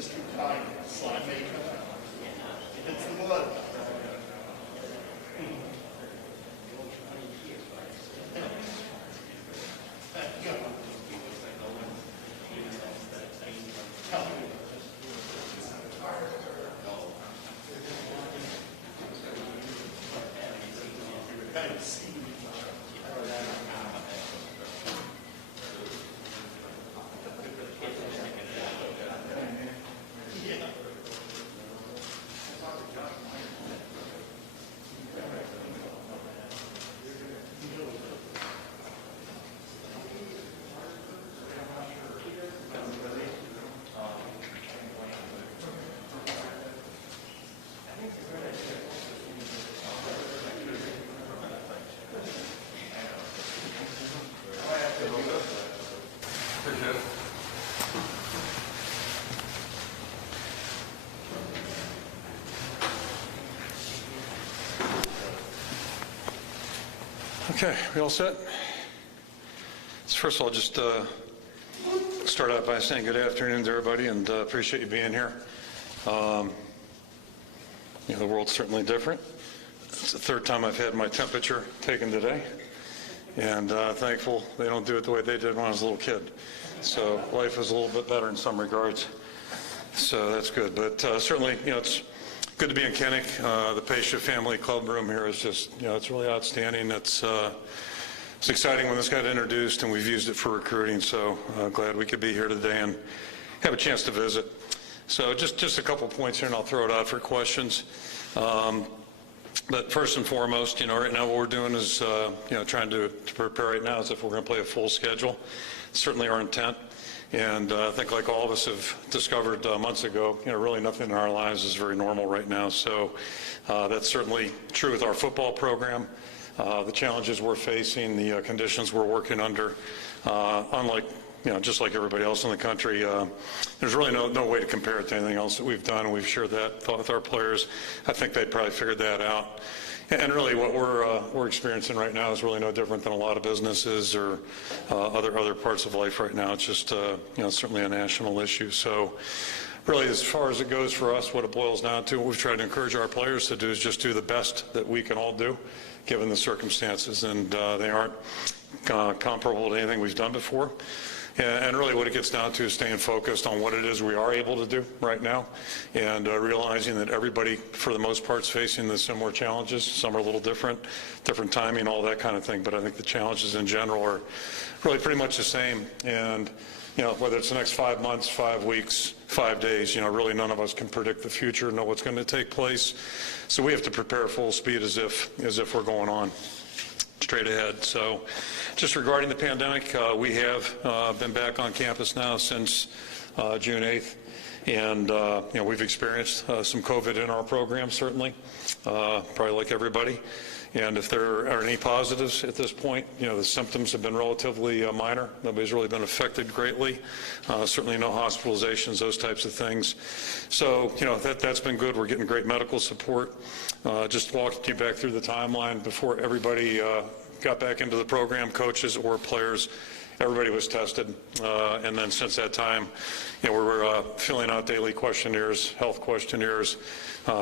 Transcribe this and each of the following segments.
Mr. Tyler, slide makeup. It's the blood. Okay, we all set? So first of all, just start out by saying good afternoon to everybody, and appreciate you being here. The world's certainly different. It's the third time I've had my temperature taken today, and thankful they don't do it the way they did when I was a little kid. So life is a little bit better in some regards. So that's good. But certainly, it's good to be in Kinnick. The Pacha Family Club room here is just, it's really outstanding. It's exciting when this got introduced, and we've used it for recruiting. So glad we could be here today and have a chance to visit. So just a couple points here, and I'll throw it out for questions. But first and foremost, right now what we're doing is, trying to prepare right now as if we're going to play a full schedule. Certainly our intent. And I think, like all of us have discovered months ago, really nothing in our lives is very normal right now. So that's certainly true with our football program. The challenges we're facing, the conditions we're working under, unlike, just like everybody else in the country, there's really no way to compare it to anything else that we've done. And we've shared that thought with our players. I think they probably figured that out. And really what we're experiencing right now is really no different than a lot of businesses or other parts of life right now. It's just, certainly a national issue. So really, as far as it goes for us, what it boils down to, what we've tried to encourage our players to do is just do the best that we can all do, given the circumstances. And they aren't comparable to anything we've done before. And really what it gets down to is staying focused on what it is we are able to do right now, and realizing that everybody, for the most part, is facing the similar challenges. Some are a little different timing, all that kind of thing. But I think the challenges in general are really pretty much the same. And, whether it's the next 5 months, 5 weeks, 5 days, really none of us can predict the future, know what's going to take place. So we have to prepare full speed as if we're going on straight ahead. So just regarding the pandemic, we have been back on campus now since June 8th. And, we've experienced some COVID in our program, certainly, probably like everybody. And if there are any positives at this point, the symptoms have been relatively minor. Nobody's really been affected greatly. Certainly no hospitalizations, those types of things. So, that's been good. We're getting great medical support. Just walked you back through the timeline before everybody got back into the program, coaches or players. Everybody was tested, and then since that time, we're filling out daily questionnaires, health questionnaires.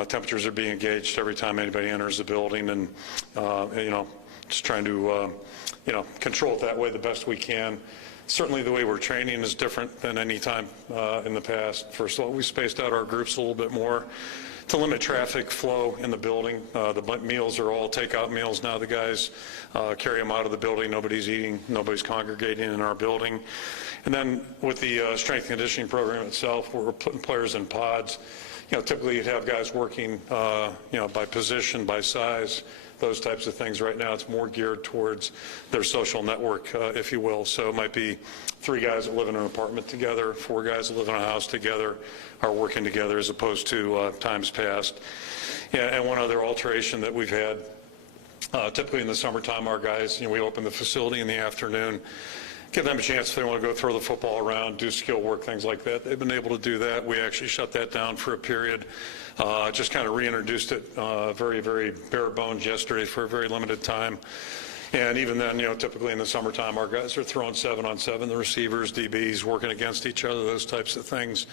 Temperatures are being gauged every time anybody enters the building, and just trying to control it that way the best we can. Certainly the way we're training is different than any time in the past. First of all, we spaced out our groups a little bit more to limit traffic flow in the building. The meals are all takeout meals now. The guys carry them out of the building. Nobody's eating, nobody's congregating in our building. And then with the strength and conditioning program itself, we're putting players in pods. Typically you'd have guys working, by position, by size, those types of things. Right now it's more geared towards their social network, if you will. So it might be 3 guys that live in an apartment together, 4 guys that live in a house together are working together, as opposed to times past. And one other alteration that we've had, typically in the summertime, our guys, we open the facility in the afternoon, give them a chance if they want to go throw the football around, do skill work, things like that. They've been able to do that. We actually shut that down for a period. Just kind of reintroduced it very, very bare bones yesterday for a very limited time. And even then, typically in the summertime, our guys are throwing 7-on-7, the receivers, DBs, working against each other, those types of things,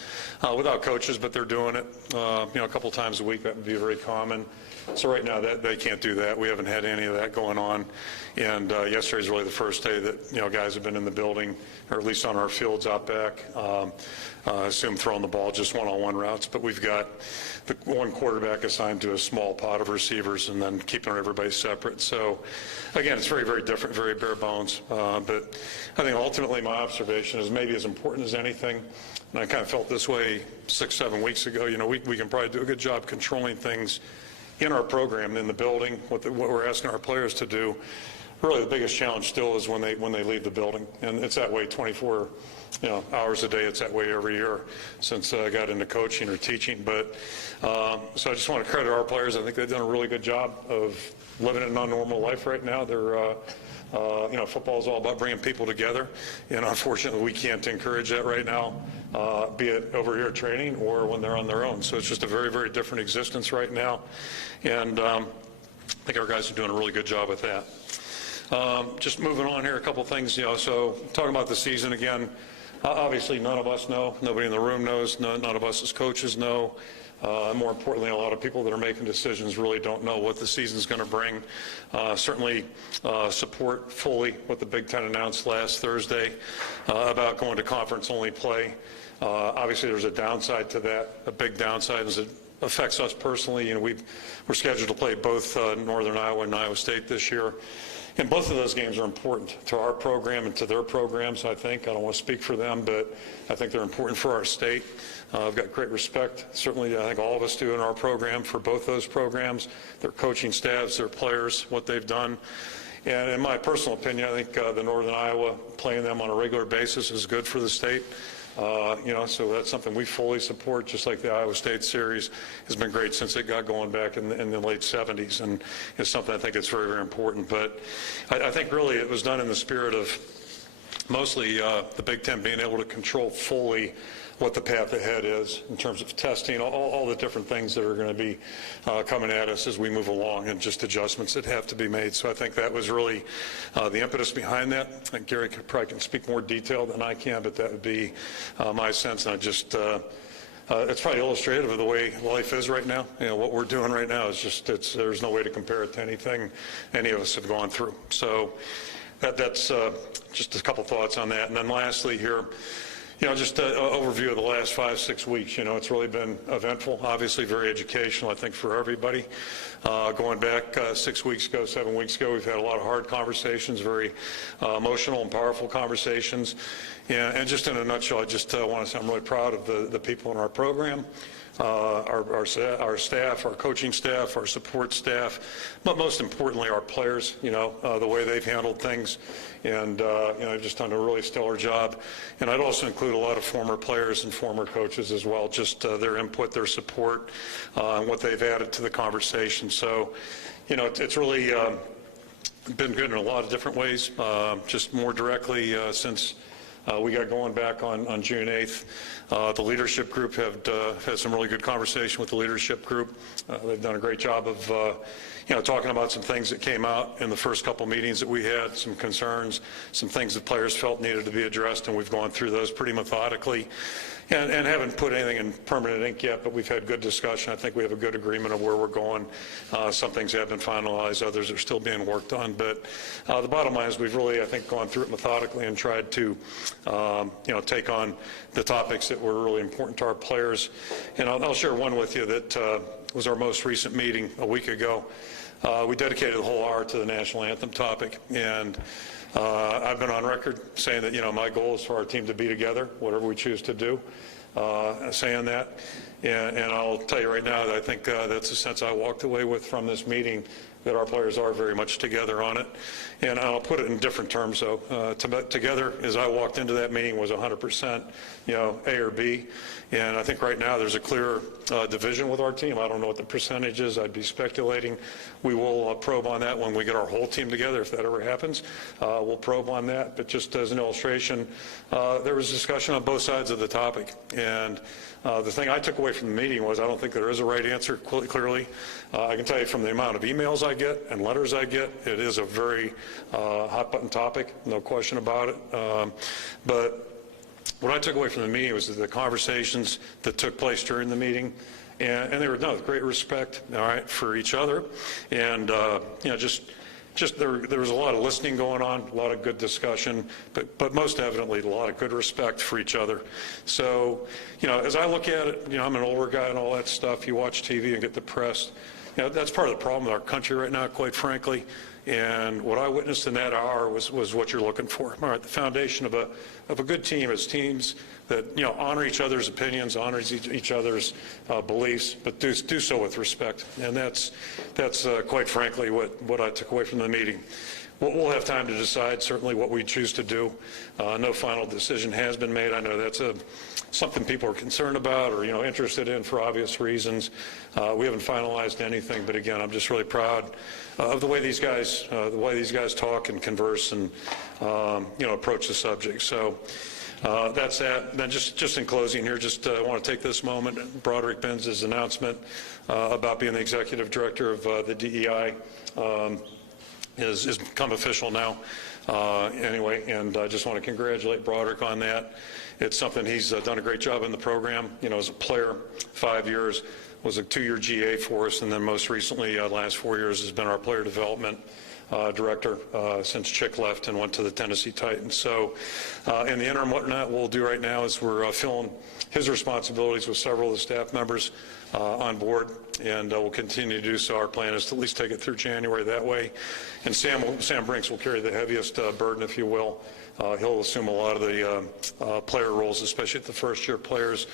without coaches, but they're doing it, a couple times a week. That would be very common. So right now, they can't do that. We haven't had any of that going on. And yesterday's really the first day that, guys have been in the building, or at least on our fields out back. I assume throwing the ball, just one-on-one routes. But we've got the one quarterback assigned to a small pod of receivers and then keeping everybody separate. So, again, it's very, very different, very bare bones. But I think ultimately my observation is maybe as important as anything, and I kind of felt this way 6-7 weeks ago, we can probably do a good job controlling things in our program, in the building, what we're asking our players to do. Really the biggest challenge still is when they leave the building. And it's that way 24 hours a day. It's that way every year since I got into coaching or teaching. But so I just want to credit our players. I think they've done a really good job of living a non-normal life right now. They're football is all about bringing people together, and unfortunately we can't encourage that right now, be it over here training or when they're on their own. So it's just a very, very different existence right now, and I think our guys are doing a really good job with that. Just moving on here, a couple things, so talking about the season again, obviously none of us know, nobody in the room knows, none of us as coaches know. More importantly, a lot of people that are making decisions really don't know what the season's going to bring. Certainly support fully what the Big Ten announced last Thursday about going to conference-only play. Obviously, there's a downside to that, a big downside as it affects us personally. We're scheduled to play both Northern Iowa and Iowa State this year. And both of those games are important to our program and to their programs, I think. I don't want to speak for them, but I think they're important for our state. I've got great respect, certainly I think all of us do in our program, for both those programs, their coaching staffs, their players, what they've done. And in my personal opinion, I think the Northern Iowa, playing them on a regular basis is good for the state. So that's something we fully support, just like the Iowa State series has been great since it got going back in the late 70s, and it's something I think that's very, very important. But I think really it was done in the spirit of mostly the Big Ten being able to control fully what the path ahead is in terms of testing, all the different things that are going to be coming at us as we move along, and just adjustments that have to be made. So I think that was really the impetus behind that. I think Gary probably can speak more detail than I can, but that would be my sense. And I just, it's probably illustrative of the way life is right now. What we're doing right now is just, there's no way to compare it to anything any of us have gone through. So that's just a couple thoughts on that. And then lastly here, just an overview of the last 5-6 weeks. It's really been eventful, obviously very educational, I think, for everybody. Going back 6 weeks ago, 7 weeks ago, we've had a lot of hard conversations, very emotional and powerful conversations. And just in a nutshell, I just want to say I'm really proud of the people in our program. Our staff, our coaching staff, our support staff, but most importantly, our players, the way they've handled things. And, they've just done a really stellar job. And I'd also include a lot of former players and former coaches as well, just their input, their support, and what they've added to the conversation. So, it's really been good in a lot of different ways, just more directly since we got going back on June 8th. The leadership group have had some really good conversation with the leadership group. They've done a great job of talking about some things that came out in the first couple meetings that we had, some concerns, some things that players felt needed to be addressed, and we've gone through those pretty methodically. And haven't put anything in permanent ink yet, but we've had good discussion. I think we have a good agreement of where we're going. Some things have been finalized, others are still being worked on. But the bottom line is we've really, I think, gone through it methodically and tried to, take on the topics that were really important to our players. And I'll share one with you that was our most recent meeting a week ago. We dedicated the whole hour to the national anthem topic, and I've been on record saying that, my goal is for our team to be together, whatever we choose to do, saying that. And I'll tell you right now that I think that's the sense I walked away with from this meeting, that our players are very much together on it. And I'll put it in different terms, though. Together, as I walked into that meeting, was 100%, A or B. And I think right now there's a clear division with our team. I don't know what the percentage is. I'd be speculating. We will probe on that when we get our whole team together, if that ever happens. We'll probe on that. But just as an illustration, there was discussion on both sides of the topic. And the thing I took away from the meeting was I don't think there is a right answer, clearly. I can tell you from the amount of emails I get and letters I get, it is a very hot button topic, no question about it. But what I took away from the meeting was the conversations that took place during the meeting, and they were done with great respect, all right, for each other, and you know, just there was a lot of listening going on, a lot of good discussion, but most evidently a lot of good respect for each other. So, you know, as I look at it, you know, I'm an older guy and all that stuff. You watch TV and get depressed. You know, that's part of the problem with our country right now, quite frankly. And what I witnessed in that hour was what you're looking for. All right, the foundation of a good team is teams that, you know, honor each other's opinions, honors each other's beliefs, but do so with respect. And that's quite frankly what I took away from the meeting. We'll have time to decide certainly what we choose to do. No final decision has been made. I know that's something people are concerned about or, you know, interested in for obvious reasons. We haven't finalized anything, but again, I'm just really proud of the way these guys talk and converse and you know, approach the subject. So that's that. And then just in closing here, I want to take this moment. Broderick Benz's announcement about being the executive director of the DEI has become official now. Anyway, and I just want to congratulate Broderick on that. It's something he's done a great job in the program. You know, as a player, 5 years, was a 2-year GA for us, and then most recently, last 4 years, has been our player development director since Chick left and went to the Tennessee Titans. So in the interim, what we'll do right now is we're filling his responsibilities with several of the staff members on board, and we'll continue to do so. Our plan is to at least take it through January that way. And Sam Brinks will carry the heaviest burden, if you will. He'll assume a lot of the player roles, especially at the first-year players.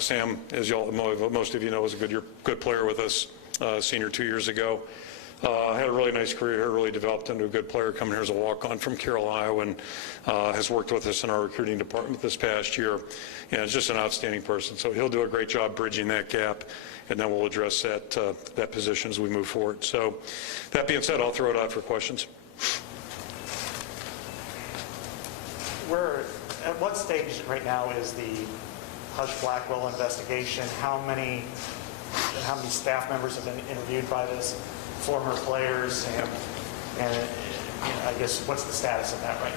Sam, as most of you know, was a good player with us, senior 2 years ago. Had a really nice career, really developed into a good player, coming here as a walk-on from Carroll, Iowa, and has worked with us in our recruiting department this past year, and is just an outstanding person. So he'll do a great job bridging that gap, and then we'll address that position as we move forward. So that being said, I'll throw it out for questions. At what stage right now is the Hush Blackwell investigation? How many staff members have been interviewed by this? Former players, and I guess what's the status of that right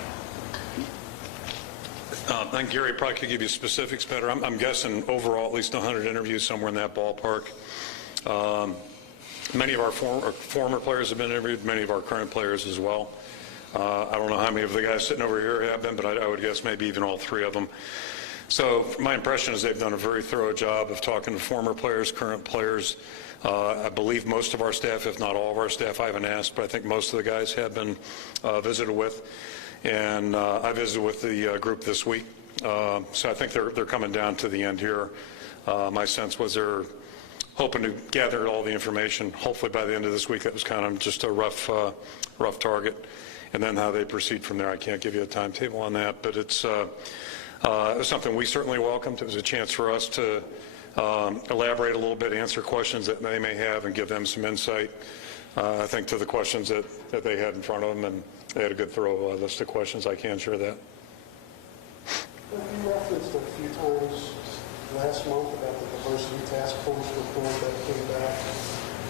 now? I think Gary probably could give you specifics better. I'm guessing overall at least 100 interviews, somewhere in that ballpark. Many of our former players have been interviewed, many of our current players as well. I don't know how many of the guys sitting over here have been, but I would guess maybe even all 3 of them. So my impression is they've done a very thorough job of talking to former players, current players. I believe most of our staff, if not all of our staff, I haven't asked, but I think most of the guys have been visited with. And I visited with the group this week. So I think they're coming down to the end here. My sense was they're hoping to gather all the information. Hopefully by the end of this week. That was kind of just a rough target. And then how they proceed from there, I can't give you a timetable on that. But it was something we certainly welcomed. It was a chance for us to elaborate a little bit, answer questions that they may have, and give them some insight, I think, to the questions that they had in front of them. And they had a good thorough list of questions. I can share that. You referenced a few times last month about the diversity task force report that came back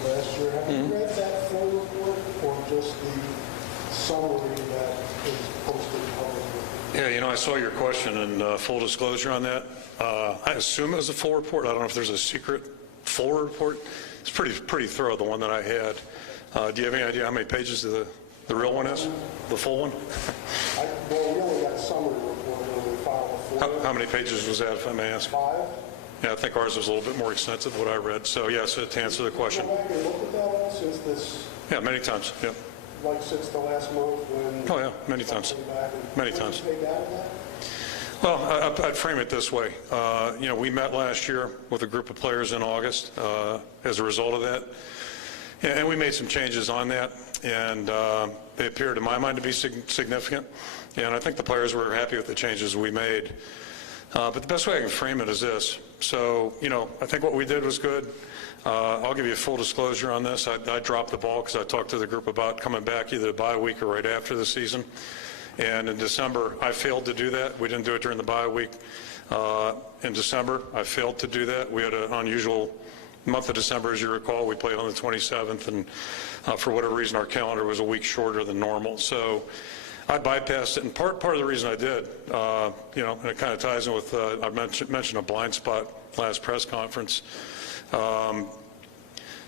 last year. Have you read that full report, or just the summary that is posted publicly? Yeah, you know, I saw your question, and full disclosure on that. I assume it was a full report. I don't know if there's a secret full report. It's pretty thorough, the one that I had. Do you have any idea how many pages the real one is? The full one? Well, we only got a summary report when we filed the full. How many pages was that, if I may ask? 5. Yeah, I think ours was a little bit more extensive than what I read. So, yes, to answer the question. Have you go back and looked at that all since this? Yeah, many times, yeah. Like since the last month when? Oh, yeah, many times. Many times. What did you take out of that? Well, I'd frame it this way. You know, we met last year with a group of players in August as a result of that. And we made some changes on that, and they appeared, to my mind, to be significant. And I think the players were happy with the changes we made. But the best way I can frame it is this. So, you know, I think what we did was good. I'll give you a full disclosure on this. I dropped the ball because I talked to the group about coming back either the bye week or right after the season. And in December, I failed to do that. We didn't do it during the bye week. In December, I failed to do that. We had an unusual month of December, as you recall, we played on the 27th, and for whatever reason, our calendar was a week shorter than normal. So I bypassed it, and part of the reason I did, you know, and it kind of ties in with, I mentioned a blind spot last press conference.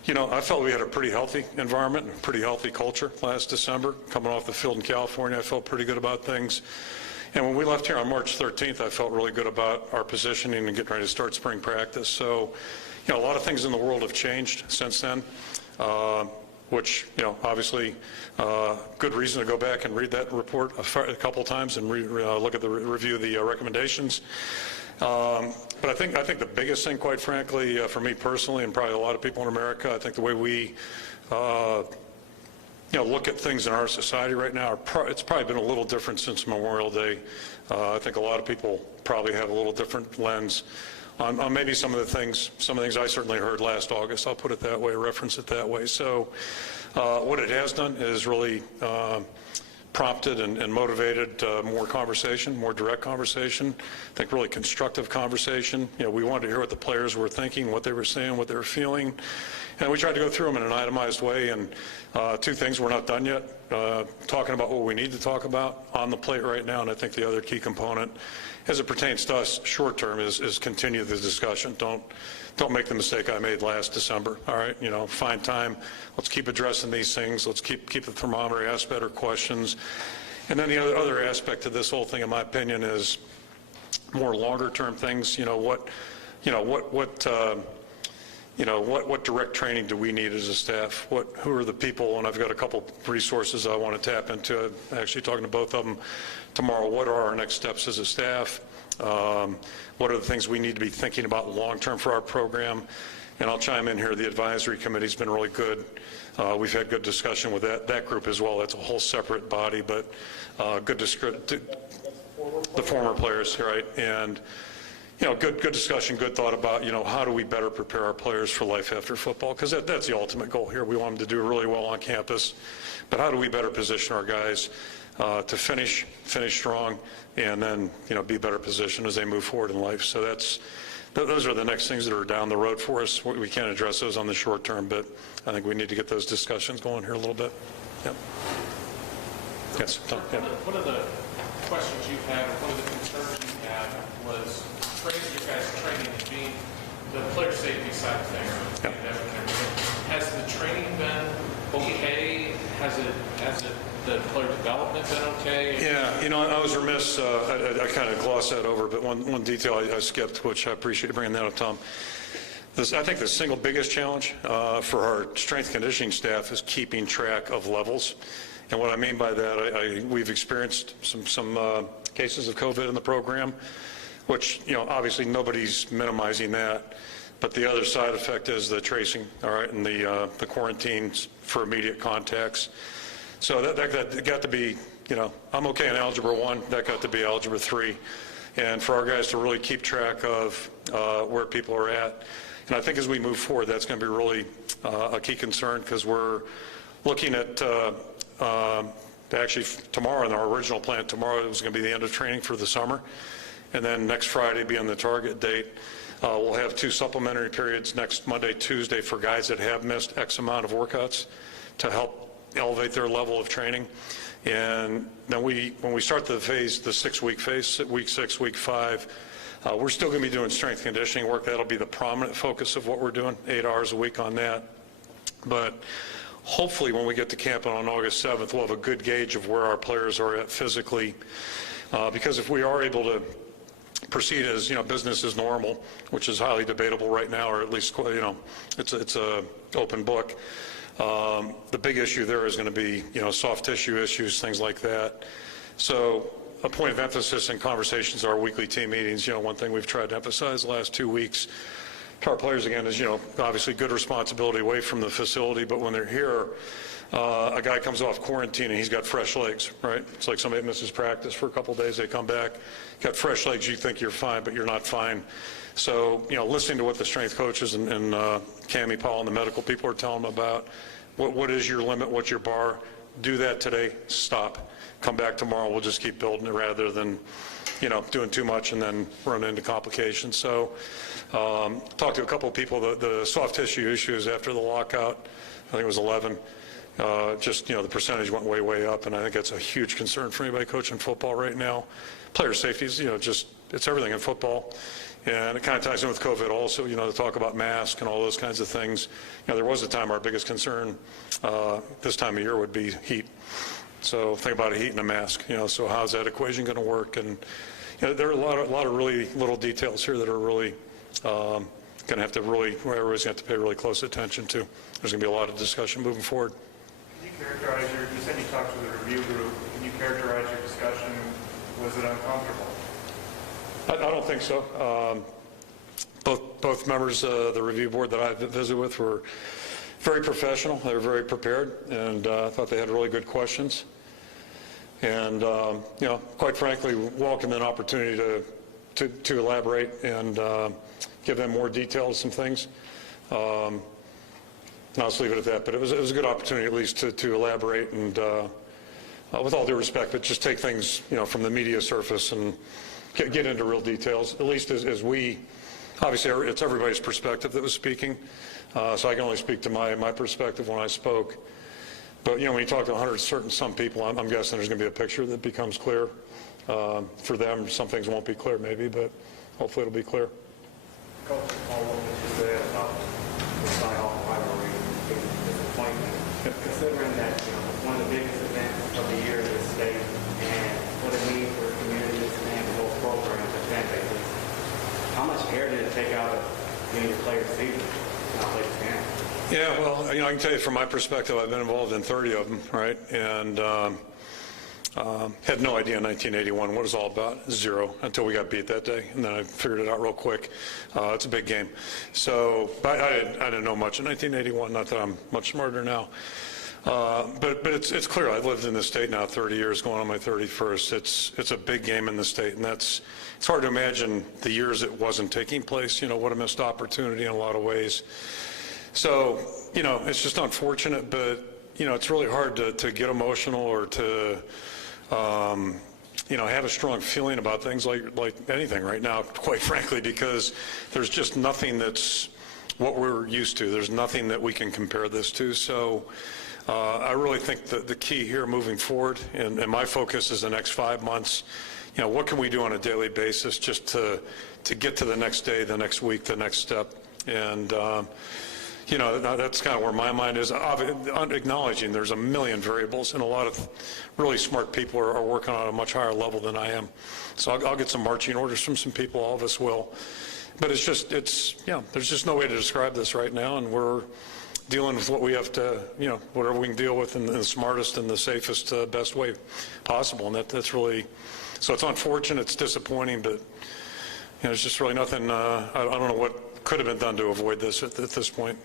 You know, I felt we had a pretty healthy environment, and a pretty healthy culture last December. Coming off the field in California, I felt pretty good about things. And when we left here on March 13th, I felt really good about our positioning and getting ready to start spring practice. So, you know, a lot of things in the world have changed since then, which, you know, obviously good reason to go back and read that report a couple times and look at the review of the recommendations. But I think the biggest thing, quite frankly, for me personally, and probably a lot of people in America, I think the way we you know, look at things in our society right now, it's probably been a little different since Memorial Day. I think a lot of people probably have a little different lens on maybe some of the things I certainly heard last August. I'll put it that way, reference it that way. So what it has done is really prompted and motivated more conversation, more direct conversation, I think really constructive conversation. You know, we wanted to hear what the players were thinking, what they were saying, what they were feeling, and we tried to go through them in an itemized way. And two things, we're not done yet, talking about what we need to talk about on the plate right now, and I think the other key component, as it pertains to us short term, is continue the discussion. Don't make the mistake I made last December, all right? You know, find time. Let's keep addressing these things. Let's keep the thermometer, ask better questions. And then the other aspect of this whole thing, in my opinion, is more longer term things. You know, what direct training do we need as a staff? Who are the people? And I've got a couple resources I want to tap into. I'm actually talking to both of them tomorrow. What are our next steps as a staff? What are the things we need to be thinking about long-term for our program? And I'll chime in here. The advisory committee's been really good. We've had good discussion with that group as well. That's a whole separate body, but good discussion. The former players, right? And you know, good discussion, good thought about, you know, how do we better prepare our players for life after football? Because that's the ultimate goal here. We want them to do really well on campus, but how do we better position our guys to finish strong, and then, you know, be better positioned as they move forward in life? So those are the next things that are down the road for us. We can't address those on the short term, but I think we need to get those discussions going here a little bit. Yeah. Yes, Tom. Yeah. One of the questions you've had, or one of the concerns you had, was you guys training and being the player safety side of things. Yep. Has the training been okay? Has the player development been okay? Yeah, you know, I was remiss. I kind of glossed that over, but one detail I skipped, which I appreciate you bringing that up, Tom. I think the single biggest challenge for our strength conditioning staff is keeping track of levels. And what I mean by that, we've experienced some cases of COVID in the program, which, you know, obviously nobody's minimizing that, but the other side effect is the tracing, all right, and the quarantines for immediate contacts. So that got to be, you know, I'm okay in Algebra 1, that got to be Algebra 3, and for our guys to really keep track of where people are at. And I think as we move forward, that's going to be really a key concern, because we're looking at actually tomorrow, in our original plan, tomorrow was going to be the end of training for the summer. And then next Friday being the target date. We'll have 2 supplementary periods next Monday, Tuesday for guys that have missed X amount of workouts to help elevate their level of training. And then when we start the 6-week phase, week 6, week 5, we're still going to be doing strength conditioning work. That'll be the prominent focus of what we're doing, 8 hours a week on that. But hopefully when we get to camp on August 7th, we'll have a good gauge of where our players are at physically. Because if we are able to proceed as, you know, business as normal, which is highly debatable right now, or at least, you know, it's a open book. The big issue there is going to be, you know, soft tissue issues, things like that. So a point of emphasis in conversations are our weekly team meetings. You know, one thing we've tried to emphasize the last 2 weeks to our players again is, you know, obviously good responsibility away from the facility, but when they're here, a guy comes off quarantine and he's got fresh legs, right? It's like somebody misses practice for a couple of days, they come back, got fresh legs, you think you're fine, but you're not fine. So, you know, listening to what the strength coaches and Cammie Paul and the medical people are telling them about, what is your limit, what's your bar, do that today, stop. Come back tomorrow, we'll just keep building it rather than, doing too much and then run into complications. So talked to a couple of people, the soft tissue issues after the lockout, I think it was 11, the percentage went way up, and I think that's a huge concern for anybody coaching football right now. Player safety is, it's everything in football. And it kind of ties in with COVID also, to talk about masks and all those kinds of things. There was a time our biggest concern this time of year would be heat. So think about a heat and a mask, so how's that equation going to work? And there are a lot of really little details here that are really going to have to everybody's going to have to pay really close attention to. There's going to be a lot of discussion moving forward. Can you characterize you said you talked to the review group. Can you characterize your discussion? Was it uncomfortable? I don't think so. Both members of the review board that I visited with were very professional. They were very prepared, and I thought they had really good questions. And quite frankly, welcomed an opportunity to elaborate and give them more details, some things. And I'll just leave it at that. But it was a good opportunity at least to elaborate and, with all due respect, but just take things from the media surface and get into real details, at least as we, obviously it's everybody's perspective that was speaking, so I can only speak to my perspective when I spoke. But when you talk to some people, I'm guessing there's going to be a picture that becomes clear for them. Some things won't be clear maybe, but hopefully it'll be clear. Coach, Paul, what did you say about the Skyhawk rivalry being a disappointment? Considering that one of the biggest events of the year in this state and what it means for communities and the whole program and fan bases, how much air did it take out of being a player's season to not play this game? Yeah, well, I can tell you from my perspective, I've been involved in 30 of them, right? And had no idea in 1981 what it was all about, zero, until we got beat that day. And then I figured it out real quick. It's a big game. So I didn't know much in 1981, not that I'm much smarter now. But it's clear. I've lived in the state now 30 years, going on my 31st. It's a big game in the state, and it's hard to imagine the years it wasn't taking place. What a missed opportunity in a lot of ways. So, it's just unfortunate, but, it's really hard to get emotional or to, have a strong feeling about things like anything right now, quite frankly, because there's just nothing that's what we're used to. There's nothing that we can compare this to. So I really think that the key here moving forward, and my focus is the next 5 months, what can we do on a daily basis just to get to the next day, the next week, the next step. And, that's kind of where my mind is, acknowledging there's a million variables, and a lot of really smart people are working on a much higher level than I am. So I'll get some marching orders from some people, all of us will. But there's just no way to describe this right now, and we're dealing with what we have to, whatever we can deal with in the smartest and the safest, best way possible. And that's really, so it's unfortunate, it's disappointing, but there's just really nothing, I don't know what could have been done to avoid this at this point.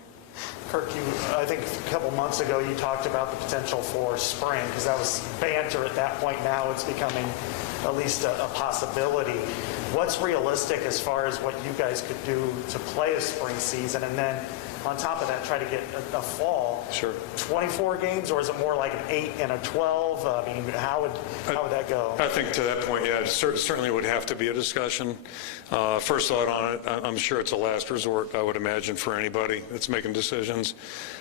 Kirk, I think a couple months ago you talked about the potential for spring, because that was banter at that point. Now it's becoming at least a possibility. What's realistic as far as what you guys could do to play a spring season, and then on top of that try to get a fall? Sure. 24 games, or is it more like an 8 and a 12? I mean, how would that go? I think to that point, yeah, it certainly would have to be a discussion. First thought on it, I'm sure it's a last resort, I would imagine, for anybody that's making decisions.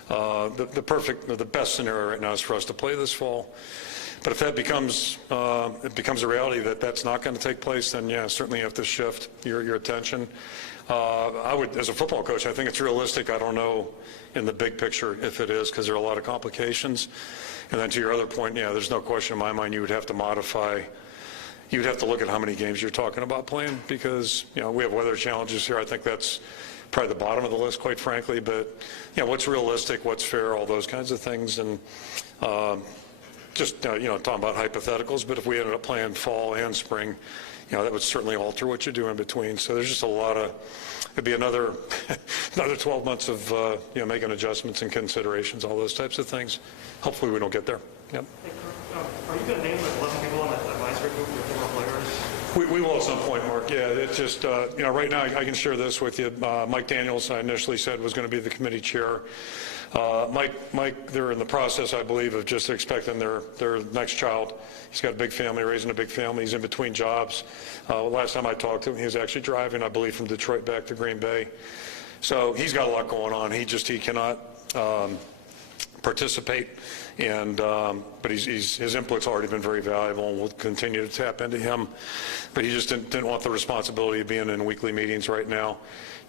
The best scenario right now is for us to play this fall. But if that becomes a reality that that's not going to take place, then yeah, certainly you have to shift your attention. I would, as a football coach, I think it's realistic. I don't know in the big picture if it is, because there are a lot of complications. And then to your other point, yeah, there's no question in my mind you would have to modify. You would have to look at how many games you're talking about playing, because we have weather challenges here. I think that's probably the bottom of the list, quite frankly. But what's realistic, what's fair, all those kinds of things, and just talking about hypotheticals. But if we ended up playing fall and spring, that would certainly alter what you do in between. So there's just a lot of, it'd be another 12 months of making adjustments and considerations, all those types of things. Hopefully we don't get there. Yep. Hey, Kirk, are you going to name the 11 people on that advisory group with former players? We will at some point, Mark. Yeah, it's just, right now I can share this with you. Mike Daniels, I initially said, was going to be the committee chair. Mike, they're in the process, I believe, of just expecting their next child. He's got a big family, raising a big family. He's in between jobs. Last time I talked to him, he was actually driving, I believe, from Detroit back to Green Bay. So he's got a lot going on. He cannot participate, but his input's already been very valuable, and we'll continue to tap into him. But he just didn't want the responsibility of being in weekly meetings right now.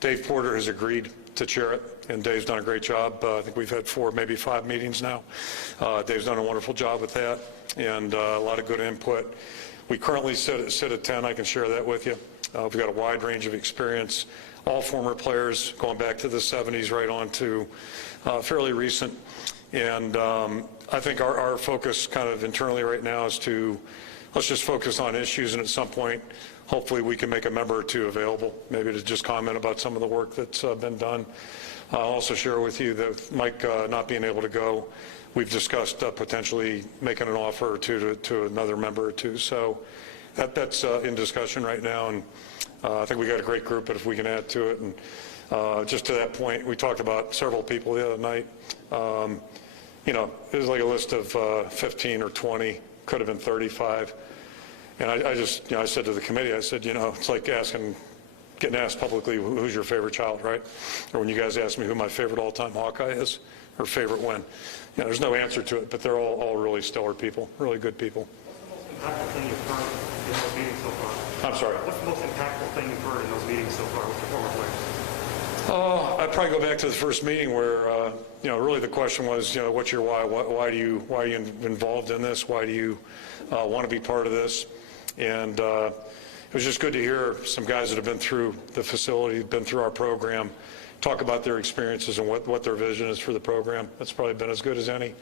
Dave Porter has agreed to chair it, and Dave's done a great job. I think we've had 4, maybe 5 meetings now. Dave's done a wonderful job with that, and a lot of good input. We currently sit at 10. I can share that with you. We've got a wide range of experience, all former players, going back to the 70s right on to fairly recent. And I think our focus kind of internally right now is let's just focus on issues, and at some point, hopefully we can make a member or two available, maybe to just comment about some of the work that's been done. I'll also share with you that Mike not being able to go, we've discussed potentially making an offer or two to another member or two. So that's in discussion right now, and I think we got a great group, but if we can add to it. And just to that point, we talked about several people the other night. It was like a list of 15 or 20, could have been 35. And I said to the committee, I said, it's like getting asked publicly, who's your favorite child, right? Or when you guys ask me who my favorite all-time Hawkeye is, or favorite when. There's no answer to it, but they're all really stellar people, really good people. What's the most impactful thing you've heard in those meetings so far? I'm sorry? What's the most impactful thing you've heard in those meetings so far with the former players? I'd probably go back to the first meeting where, really the question was, what's your why? Why are you involved in this? Why do you want to be part of this? And it was just good to hear some guys that have been through the facility, been through our program, talk about their experiences and what their vision is for the program. That's probably been as good as any.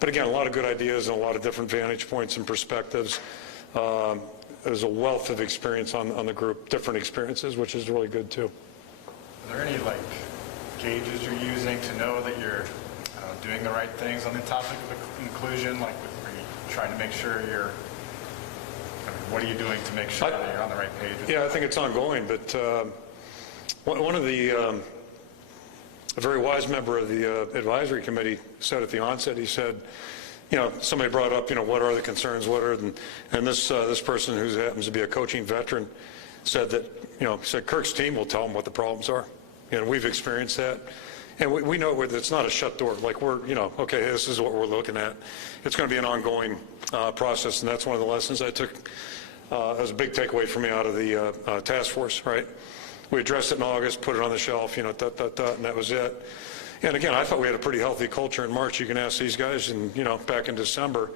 But again, a lot of good ideas and a lot of different vantage points and perspectives. There's a wealth of experience on the group, different experiences, which is really good too. Are there any gauges you're using to know that you're doing the right things on the topic of inclusion? Are you trying to make sure what are you doing to make sure that you're on the right page? Yeah, I think it's ongoing, but one of a very wise member of the advisory committee said at the onset, he said, somebody brought up, what are the concerns, and this person who happens to be a coaching veteran said that, Kirk's team will tell them what the problems are. We've experienced that. And we know it's not a shut door. Okay, this is what we're looking at. It's going to be an ongoing process, and that's one of the lessons I took. That was a big takeaway for me out of the task force, right? We addressed it in August, put it on the shelf, and that was it. And again, I thought we had a pretty healthy culture in March. You can ask these guys, and back in December.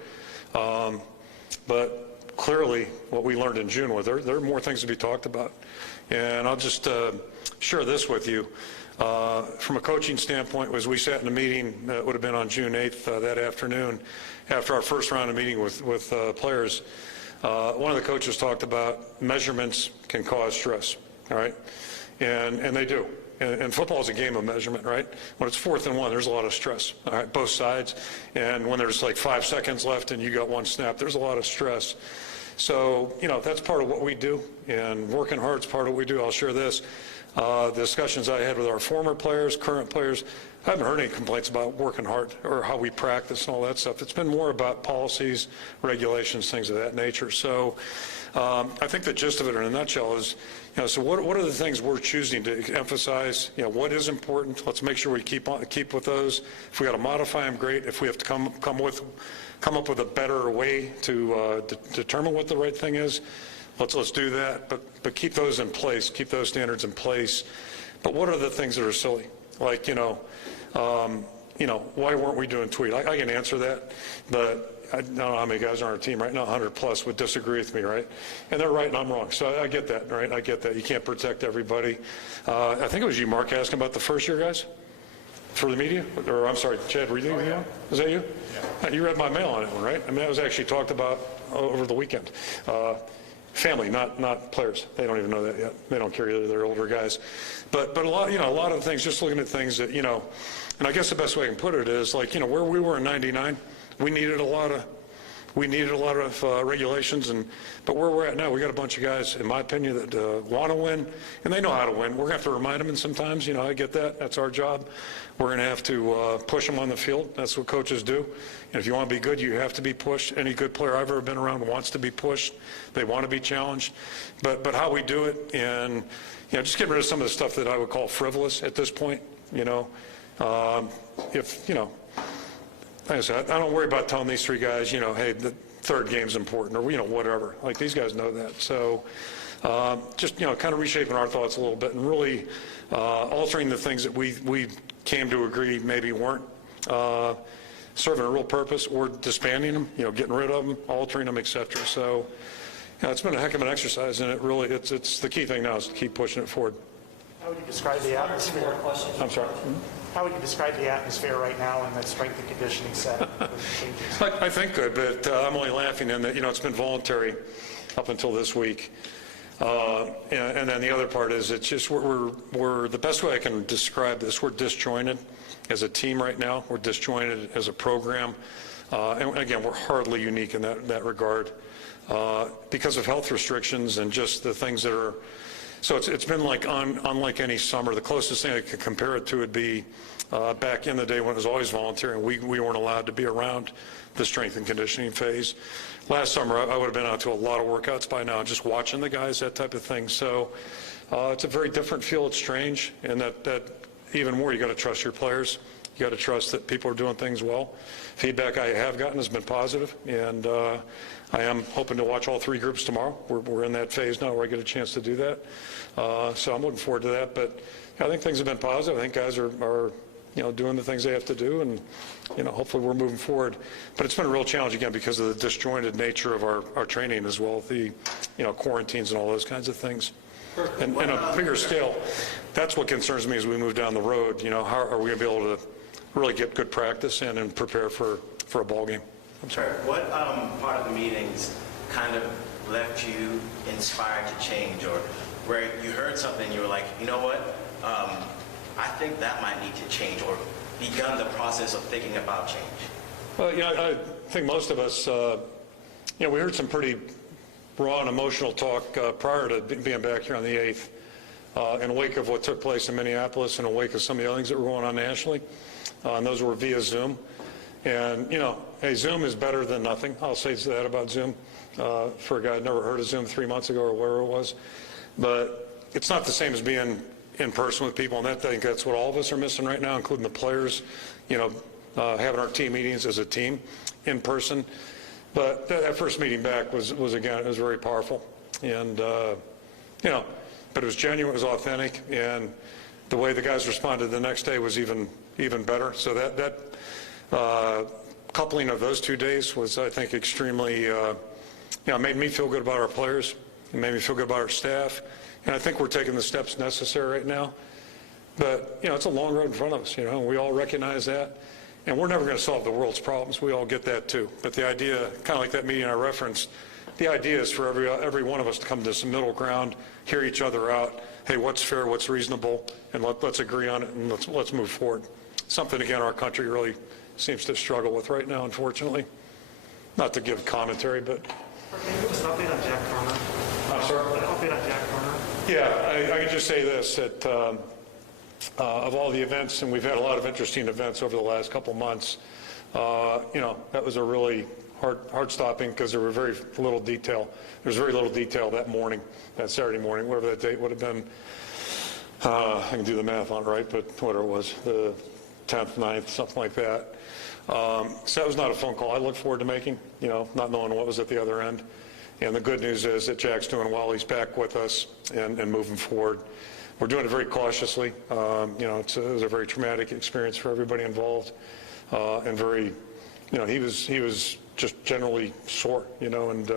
But clearly, what we learned in June was there are more things to be talked about. And I'll just share this with you. From a coaching standpoint, as we sat in a meeting that would have been on June 8th that afternoon, after our first round of meeting with players, one of the coaches talked about measurements can cause stress, all right? And they do. And football is a game of measurement, right? When it's 4th and 1, there's a lot of stress, all right, both sides. And when there's 5 seconds left and you got 1 snap, there's a lot of stress. So, that's part of what we do, and working hard is part of what we do. I'll share this. The discussions I had with our former players, current players, I haven't heard any complaints about working hard or how we practice and all that stuff. It's been more about policies, regulations, things of that nature. So I think the gist of it in a nutshell is, so what are the things we're choosing to emphasize? What is important? Let's make sure we keep with those. If we got to modify them, great. If we have to come up with a better way to determine what the right thing is, let's do that. But keep those in place. Keep those standards in place. But what are the things that are silly? Why weren't we doing tweet? I can answer that, but I don't know how many guys on our team right now, 100 plus, would disagree with me, right? And they're right and I'm wrong. So I get that, right? I get that. You can't protect everybody. I think it was you, Mark, asking about the first year guys for the media? Or I'm sorry, Chad, were you? Yeah. Was that you? Yeah. You read my mail on that one, right? I mean, that was actually talked about over the weekend. Family, not players. They don't even know that yet. They don't care either. They're older guys. But a lot of things, just looking at things that, and I guess the best way I can put it is where we were in '99, we needed a lot we needed a lot of regulations, but where we're at now, we got a bunch of guys, in my opinion, that want to win, and they know how to win. We're going to have to remind them, and sometimes, I get that. That's our job. We're going to have to push them on the field. That's what coaches do. And if you want to be good, you have to be pushed. Any good player I've ever been around wants to be pushed. They want to be challenged. But how we do it, and just getting rid of some of the stuff that I would call frivolous at this point. Like I said, I don't worry about telling these three guys, hey, the third game's important, or whatever. Like, these guys know that. So just kind of reshaping our thoughts a little bit, and really altering the things that we came to agree maybe weren't serving a real purpose, or disbanding them, getting rid of them, altering them, etc. So it's been a heck of an exercise, and it's the key thing now is to keep pushing it forward. How would you describe the atmosphere? I'm sorry. How would you describe the atmosphere right now in the strength and conditioning set with the changes? I think good, but I'm only laughing in that, it's been voluntary up until this week. And then the other part is it's just we're the best way I can describe this, we're disjointed as a team right now. We're disjointed as a program. And again, we're hardly unique in that regard because of health restrictions and just the things that are. So it's been like unlike any summer. The closest thing I could compare it to would be back in the day when it was always voluntary and we weren't allowed to be around the strength and conditioning phase. Last summer, I would have been out to a lot of workouts by now, just watching the guys, that type of thing. So it's a very different feel. It's strange, and that even more, you got to trust your players. You got to trust that people are doing things well. Feedback I have gotten has been positive, and I am hoping to watch all three groups tomorrow. We're in that phase now where I get a chance to do that. So I'm looking forward to that. But I think things have been positive. I think guys are doing the things they have to do, and hopefully we're moving forward. But it's been a real challenge again because of the disjointed nature of our training, as well as the quarantines and all those kinds of things. And on a bigger scale, that's what concerns me as we move down the road. How are we going to be able to really get good practice in and prepare for a ball game? I'm sorry. What part of the meetings kind of left you inspired to change, or where you heard something and you were like, you know what, I think that might need to change, or begun the process of thinking about change? Well, I think most of us, we heard some pretty raw and emotional talk prior to being back here on the 8th, in the wake of what took place in Minneapolis, in the wake of some of the other things that were going on nationally. And those were via Zoom. And, hey, Zoom is better than nothing. I'll say that about Zoom for a guy who'd never heard of Zoom 3 months ago or wherever it was. But it's not the same as being in person with people, and I think that's what all of us are missing right now, including the players, having our team meetings as a team in person. But that first meeting back was again, it was very powerful. And, but it was genuine, it was authentic, and the way the guys responded the next day was even better. So that coupling of those 2 days was, I think, extremely, made me feel good about our players. It made me feel good about our staff. And I think we're taking the steps necessary right now. But, it's a long road in front of us, we all recognize that. And we're never going to solve the world's problems. We all get that too. But the idea, kind of like that meeting I referenced, the idea is for every one of us to come to some middle ground, hear each other out. Hey, what's fair, what's reasonable, and let's agree on it, and let's move forward. Something, again, our country really seems to struggle with right now, unfortunately. Not to give commentary, but... Can you just update on Jack Croner? I'm sorry? An update on Jack Croner? Yeah, I can just say this, that of all the events, and we've had a lot of interesting events over the last couple months, that was a really hard stopping because there were very little detail. There was very little detail that morning, that Saturday morning, whatever that date would have been. I can do the math on it, right? But whatever it was, the 10th, 9th, something like that. So that was not a phone call I look forward to making, not knowing what was at the other end. And the good news is that Jack's doing well. He's back with us and moving forward. We're doing it very cautiously. It was a very traumatic experience for everybody involved, and very, he was just generally sore, and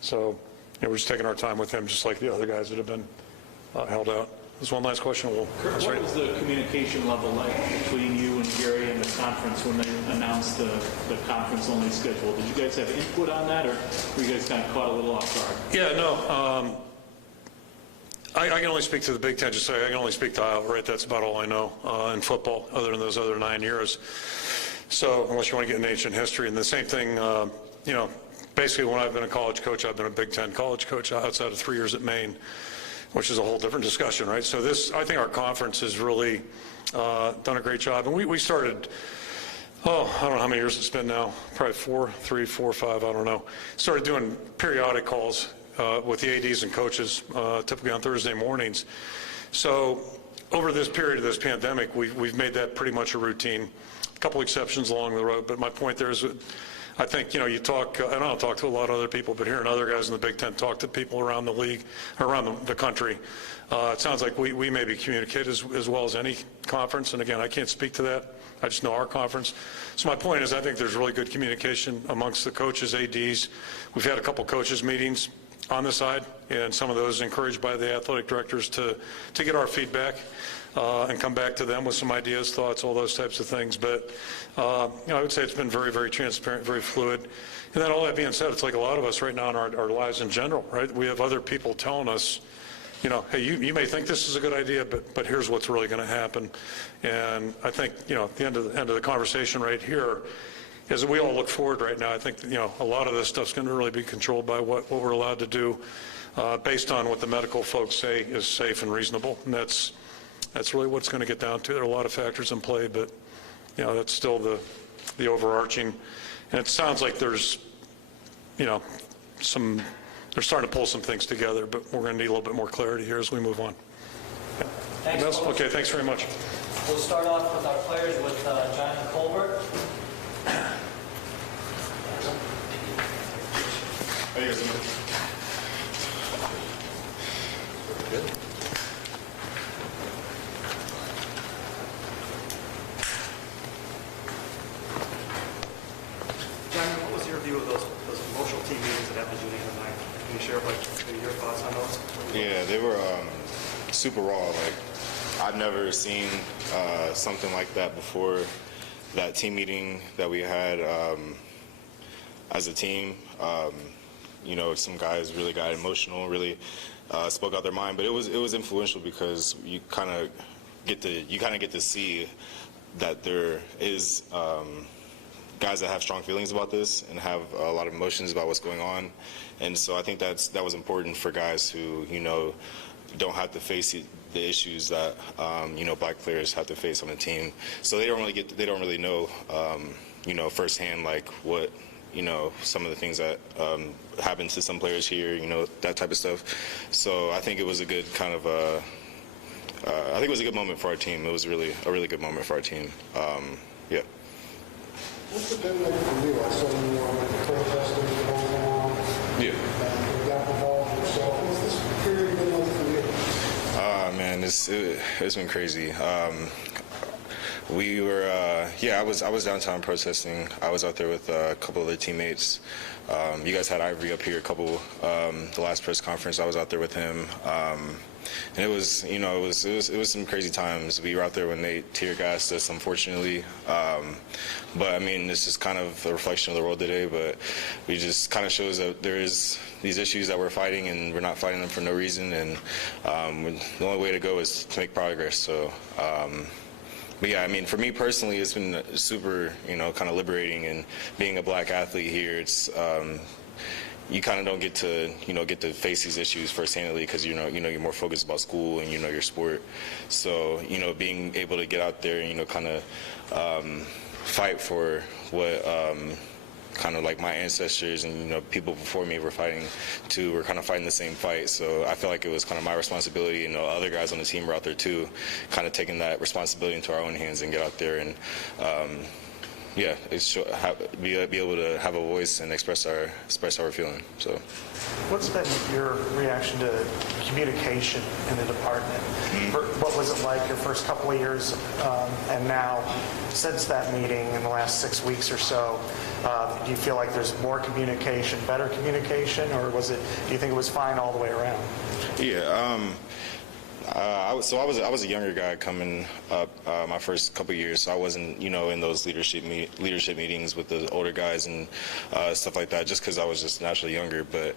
so we're just taking our time with him, just like the other guys that have been held out. There's one last question. Kurt, what was the communication level like between you and Gary and the conference when they announced the conference-only schedule? Did you guys have input on that, or were you guys kind of caught a little off guard? Yeah, no. I can only speak to the Big Ten. Just say I can only speak to Iowa, right? That's about all I know in football, other than those other 9 years. So unless you want to get into ancient history, and the same thing, basically when I've been a college coach, I've been a Big Ten college coach outside of 3 years at Maine, which is a whole different discussion, right? So I think our conference has really done a great job. And we started, I don't know how many years it's been now, probably 3, 4, 5, I don't know. Started doing periodic calls with the ADs and coaches, typically on Thursday mornings. So over this period of this pandemic, we've made that pretty much a routine. A couple exceptions along the road, but my point there is, I think, you talk, and I don't talk to a lot of other people, but hearing other guys in the Big Ten talk to people around the league, around the country, it sounds like we maybe communicate as well as any conference. And again, I can't speak to that. I just know our conference. So my point is, I think there's really good communication amongst the coaches, ADs. We've had a couple coaches meetings on the side, and some of those encouraged by the athletic directors to get our feedback and come back to them with some ideas, thoughts, all those types of things. But I would say it's been very, very transparent, very fluid. And then all that being said, it's like a lot of us right now in our lives in general, right? We have other people telling us, hey, you may think this is a good idea, but here's what's really going to happen. And I think, at the end of the conversation right here, as we all look forward right now, I think, a lot of this stuff's going to really be controlled by what we're allowed to do based on what the medical folks say is safe and reasonable. And that's really what it's going to get down to. There are a lot of factors in play, but, that's still the overarching. And it sounds like there's, they're starting to pull some things together, but we're going to need a little bit more clarity here as we move on. Yeah. Thanks, Coach. Okay, thanks very much. We'll start off with our players with Djimon Colbert. How you guys doing? Good. Djimon, what was your view of those emotional team meetings that happened Judy tonight? Can you share maybe your thoughts on those? Yeah, they were super raw. Like, I've never seen something like that before. That team meeting that we had as a team, some guys really got emotional, really spoke out their mind. But it was influential because you kind of get to see that there is guys that have strong feelings about this and have a lot of emotions about what's going on. And so I think that was important for guys who don't have to face the issues that black players have to face on the team. So they don't really know firsthand like what some of the things that happen to some players here, that type of stuff. So I think it was a good kind of I think it was a good moment for our team. It was a really good moment for our team. Yeah. What's it been like for you? I saw you were protesting going on. Yeah. And you got involved yourself. What's this period been like for you? Man, it's been crazy. We were, I was downtown protesting. I was out there with a couple of other teammates. You guys had Ivory up here the last press conference. I was out there with him. And it was some crazy times. We were out there when they tear gassed us, unfortunately. But I mean, this is kind of a reflection of the world today. But we just kind of shows that there is these issues that we're fighting, and we're not fighting them for no reason. And the only way to go is to make progress. So. But yeah, I mean, for me personally, it's been super, kind of liberating. And being a black athlete here, it's you kind of don't get to face these issues first-handedly because you're more focused about school and your sport. So being able to get out there and kind of fight for what kind of like my ancestors and people before me were fighting too. We're kind of fighting the same fight. So I feel like it was kind of my responsibility, and other guys on the team were out there too, kind of taking that responsibility into our own hands and get out there and be able to have a voice and express how we're feeling. So, What's been your reaction to communication in the department? What was it like your first couple of years and now since that meeting in the last 6 weeks or so? Do you feel like there's more communication, better communication, or do you think it was fine all the way around? Yeah. I was a younger guy coming up my first couple of years, so I wasn't in those leadership meetings with the older guys and stuff like that, just because I was just naturally younger. But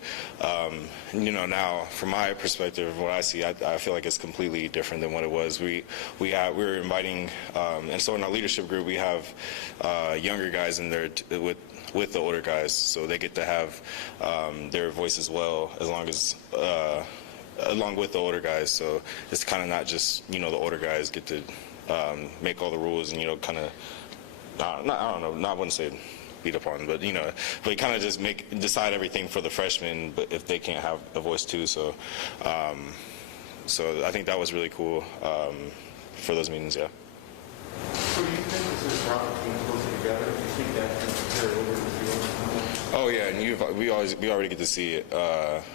now from my perspective, what I see, I feel like it's completely different than what it was. We were inviting, and so in our leadership group we have younger guys in there with with the older guys, so they get to have their voice as well, along with the older guys. So it's kind of not just, the older guys get to make all the rules and, kind of, I don't know, I wouldn't say beat up on, but but kind of just decide everything for the freshmen, but if they can't have a voice too. So so I think that was really cool for those meetings. Yeah. So do you think this is brought the team closer together? Do you think that can carry over to the field? Oh yeah, and we already get to see it.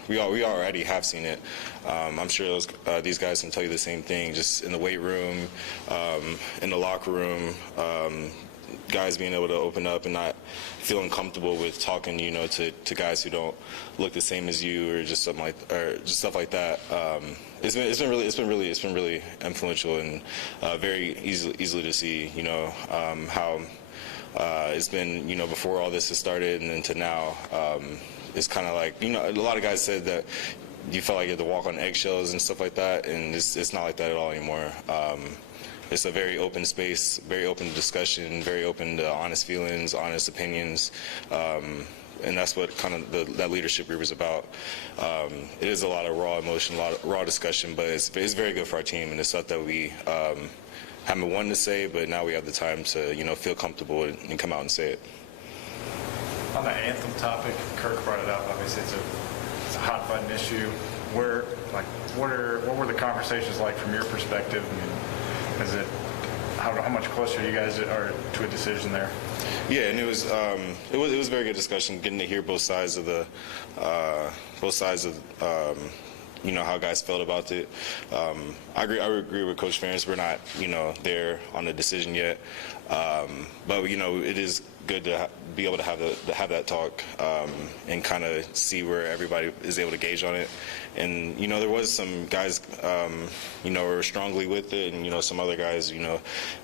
We already have seen it. I'm sure these guys can tell you the same thing. Just in the weight room, in the locker room, guys being able to open up and not feeling comfortable with talking, to guys who don't look the same as you, or just stuff like that. It's been really influential and very easily to see, how it's been, before all this has started and then to now. It's kind of like, a lot of guys said that you felt like you had to walk on eggshells and stuff like that, and it's not like that at all anymore. It's a very open space, very open discussion, very open to honest feelings, honest opinions, and that's what kind of that leadership group is about. It is a lot of raw emotion, a lot of raw discussion, but it's very good for our team, and it's stuff that we haven't wanted to say, but now we have the time to feel comfortable and come out and say it. On the anthem topic, Kirk brought it up. Obviously, it's a hot button issue. What were the conversations like from your perspective? I mean, is it how much closer you guys are to a decision there? Yeah, and it was a very good discussion, getting to hear both sides of how guys felt about it. I agree with Coach Ferentz. We're not there on the decision yet, but it is good to be able to have that talk and kind of see where everybody is able to gauge on it. And there was some guys were strongly with it, and some other guys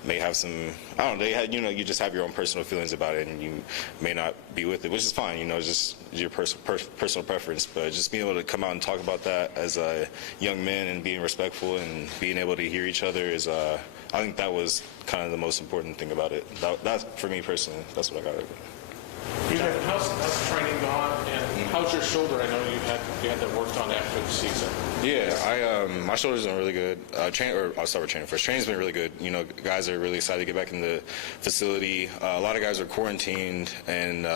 may have some, I don't know, they had you just have your own personal feelings about it, and you may not be with it, which is fine. It's just your personal preference. But just being able to come out and talk about that as a young man and being respectful and being able to hear each other is I think that was kind of the most important thing about it. That's for me personally. That's what I got out of it. How's training gone, and how's your shoulder? I know you had that worked on after the season. Yeah, my shoulder's been really good. I'll start with training first. Training's been really good. Guys are really excited to get back in the facility. A lot of guys are quarantined, and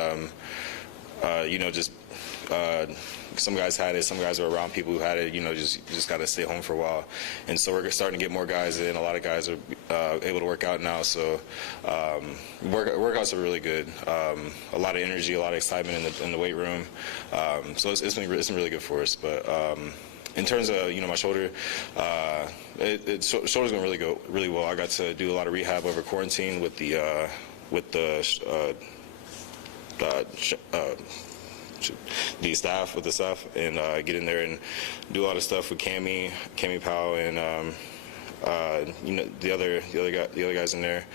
some guys had it. Some guys are around people who had it. Just got to stay home for a while. And so we're starting to get more guys in. A lot of guys are able to work out now. So workouts are really good. A lot of energy, a lot of excitement in the weight room. So it's been really good for us. But in terms of my shoulder, shoulder's going to go really well. I got to do a lot of rehab over quarantine with the staff, and get in there and do a lot of stuff with Cammy Powell, and the other guys in there.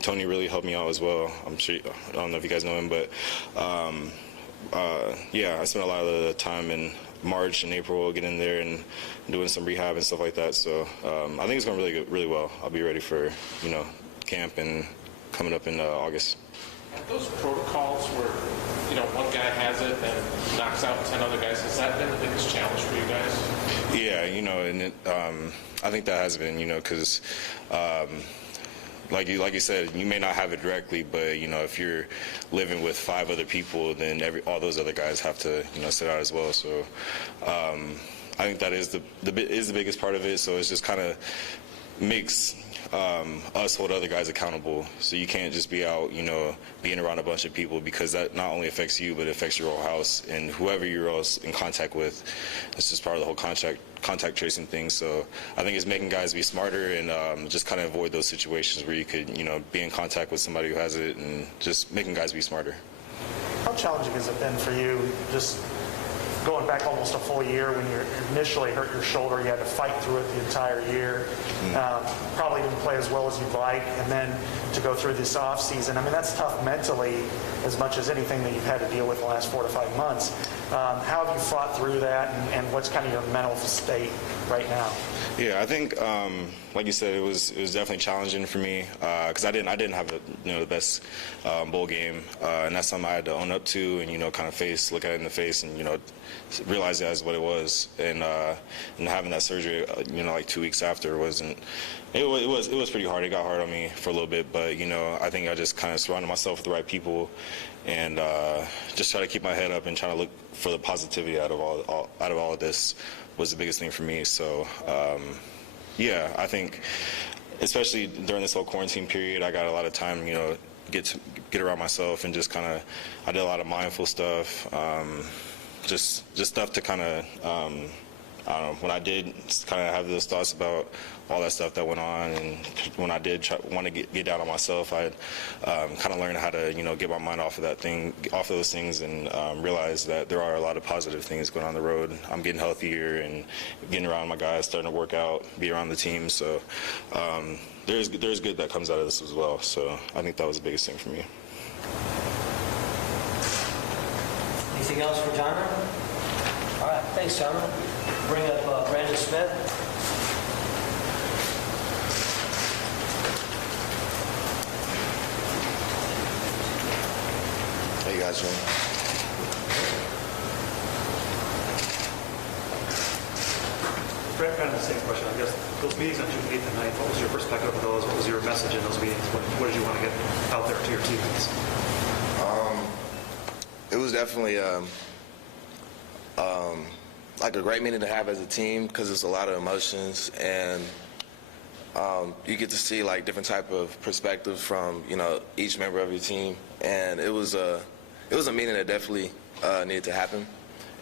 Tony really helped me out as well. I'm sure, I don't know if you guys know him, but yeah, I spent a lot of the time in March and April getting in there and doing some rehab and stuff like that. So I think it's going really well. I'll be ready for camp and coming up in August. Have those protocols where one guy has it and knocks out 10 other guys, has that been the biggest challenge for you guys? Yeah, and I think that has been, because like you said, you may not have it directly, but if you're living with 5 other people, then all those other guys have to sit out as well. So I think that is the biggest part of it. So it's just kind of makes us hold other guys accountable. So you can't just be out, being around a bunch of people, because that not only affects you, but it affects your whole house and whoever you're else in contact with. It's just part of the whole contact tracing thing. So I think it's making guys be smarter and just kind of avoid those situations where you could, be in contact with somebody who has it, and just making guys be smarter. How challenging has it been for you, just going back almost a full year, when you initially hurt your shoulder, you had to fight through it the entire year, probably didn't play as well as you'd like, and then to go through this off season. I mean, that's tough mentally as much as anything that you've had to deal with the last 4 to 5 months. How have you fought through that, and what's kind of your mental state right now? Yeah, I think, like you said, it was definitely challenging for me because I didn't have the best bowl game, and that's something I had to own up to and kind of look at it in the face and realize it as what it was. And having that surgery, like 2 weeks after wasn't. It was pretty hard. It got hard on me for a little bit, but I think I just kind of surrounded myself with the right people and just try to keep my head up and try to look for the positivity out of all of this was the biggest thing for me. So yeah, I think especially during this whole quarantine period, I got a lot of time, get around myself and just kind of I did a lot of mindful stuff, just stuff to kind of I don't know, when I did kind of have those thoughts about all that stuff that went on, and when I did want to get down on myself, I kind of learned how to, get my mind off of those things, and realize that there are a lot of positive things going on the road. I'm getting healthier and getting around my guys, starting to work out, be around the team. So there's good that comes out of this as well. So I think that was the biggest thing for me. Anything else for John? All right, thanks, John. Bring up Brandon Smith. How you guys doing? Brett, kind of the same question. I guess those meetings on June 8th and 9th, what was your perspective of those? What was your message in those meetings? What did you want to get out there to your teammates? It was definitely like a great meeting to have as a team because there's a lot of emotions, and you get to see like different type of perspective from each member of your team, and it was a meeting that definitely needed to happen,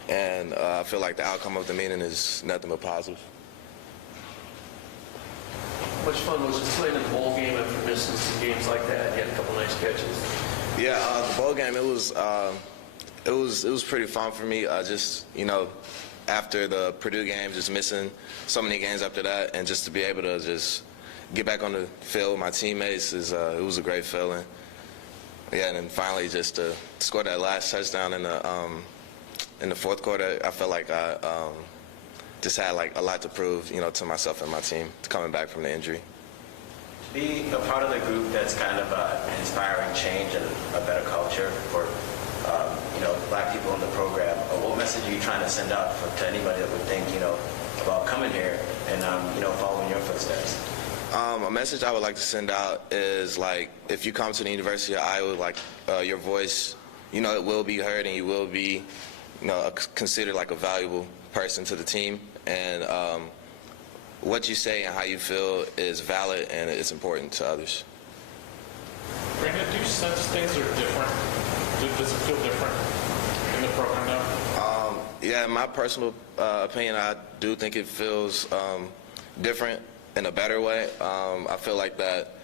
and I feel like the outcome of the meeting is nothing but positive. How much fun was it playing in the bowl game after missing some games like that? You had a couple nice catches. Yeah, the bowl game, it was pretty fun for me. Just after the Purdue game, just missing so many games after that, and just to be able to just get back on the field with my teammates it was a great feeling. Yeah, and then finally just to score that last touchdown in the fourth quarter, I felt like I just had like a lot to prove, to myself and my team coming back from the injury. Being a part of the group that's kind of inspiring change and a better culture for black people in the program. What message are you trying to send out to anybody that would think about coming here and following your footsteps? A message I would like to send out is like, if you come to the University of Iowa, like your voice, it will be heard, and you will be considered like a valuable person to the team, and what you say and how you feel is valid, and it's important to others. Brandon, do you sense things are different? Does it feel different in the program now? Yeah, in my personal opinion, I do think it feels different in a better way. I feel like that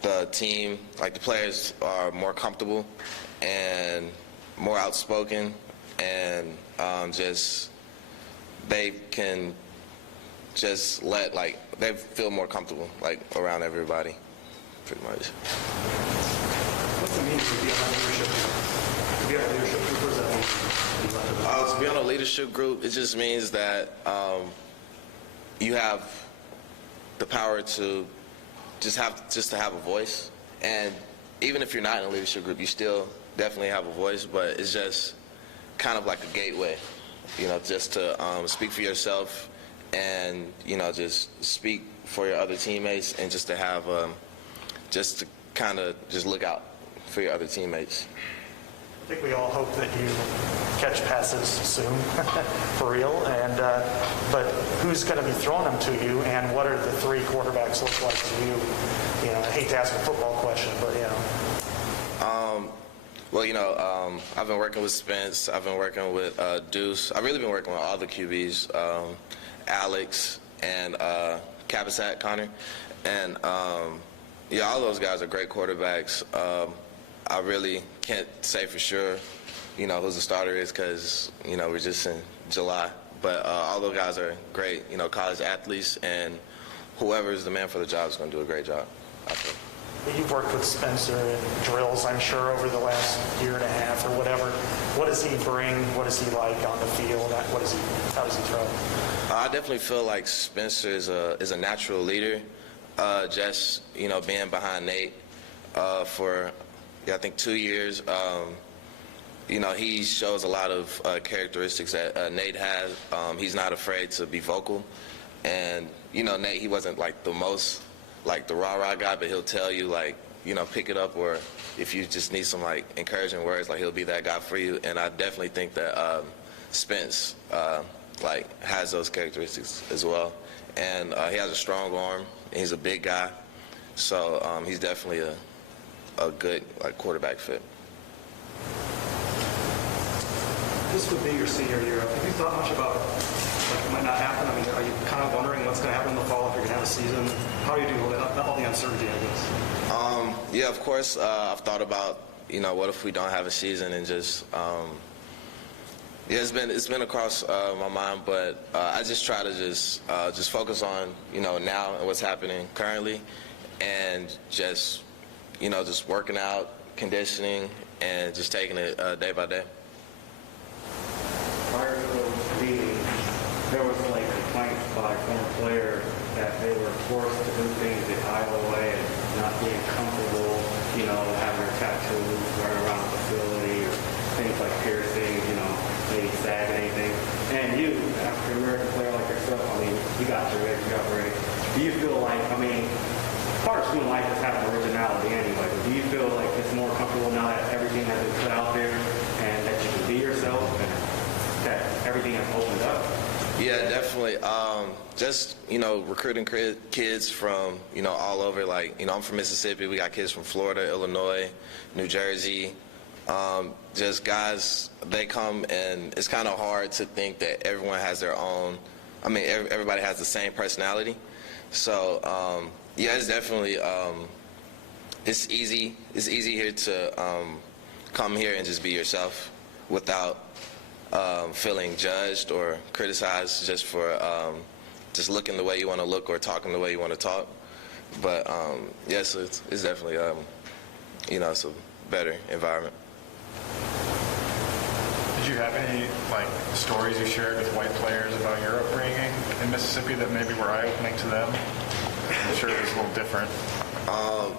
the team, like the players, are more comfortable and more outspoken, and just they can just they feel more comfortable around everybody, pretty much. What's the meaning of being on leadership group? To be on a leadership group, what does that mean? To be on a leadership group, it just means that you have the power to just to have a voice, and even if you're not in a leadership group, you still definitely have a voice, but it's just kind of like a gateway, just to speak for yourself, and just speak for your other teammates, and just to have just to kind of just look out for your other teammates. I think we all hope that you catch passes soon, for real. And but who's going to be throwing them to you, and what are the three quarterbacks look like to you? I hate to ask a football question, but Well, I've been working with Spence. I've been working with Deuce. I've really been working with all the QBs, Alex and Capasat, Connor, and all those guys are great quarterbacks. I really can't say for sure, who the starter is, because we're just in July. But all those guys are great, college athletes, and whoever is the man for the job is going to do a great job, I think. you've worked with Spencer and drills, I'm sure, over the last year and a half or whatever. What does he bring? What is he like on the field? How does he throw? I definitely feel like Spencer is a natural leader. Just, being behind Nate for, I think 2 years. He shows a lot of characteristics that Nate has. He's not afraid to be vocal. And, Nate, he wasn't like the most, like the rah-rah guy, but he'll tell you, like, pick it up, or if you just need some, like, encouraging words, like, he'll be that guy for you. And I definitely think that Spence, has those characteristics as well. And he has a strong arm, and he's a big guy. So he's definitely a good, quarterback fit. This would be your senior year. Have you thought much about what might not happen? I mean, are you kind of wondering what's going to happen in the fall if you're going to have a season? How do you deal with all the uncertainty, I guess? Yeah, of course. I've thought about, what if we don't have a season, and just, it's been across my mind, but I just try to just focus on, now and what's happening currently, and just, just working out, conditioning, and just taking it day by day. Prior to those meetings, there was complaints by former players that they were forced to do things the Iowa way and not being comfortable, having their tattoos, running around the facility, or things like piercing, maybe sagging anything. And you, an African-American player like yourself, you got your edge, you got ready. Do you feel like, part of student life is having originality anyway, but do you feel like it's more comfortable now that everything has been put out there and that you can be yourself and that everything has opened up? Yeah, definitely. Just, recruiting kids from, all over. I'm from Mississippi. We got kids from Florida, Illinois, New Jersey. Just guys, they come, and it's kind of hard to think that everyone has their own, everybody has the same personality. So, it's definitely, it's easy here to come here and just be yourself without feeling judged or criticized just for just looking the way you want to look or talking the way you want to talk. But yes, it's definitely it's a better environment. Did you have any stories you shared with white players about your upbringing in Mississippi that maybe were eye-opening to them? I'm sure it was a little different. Now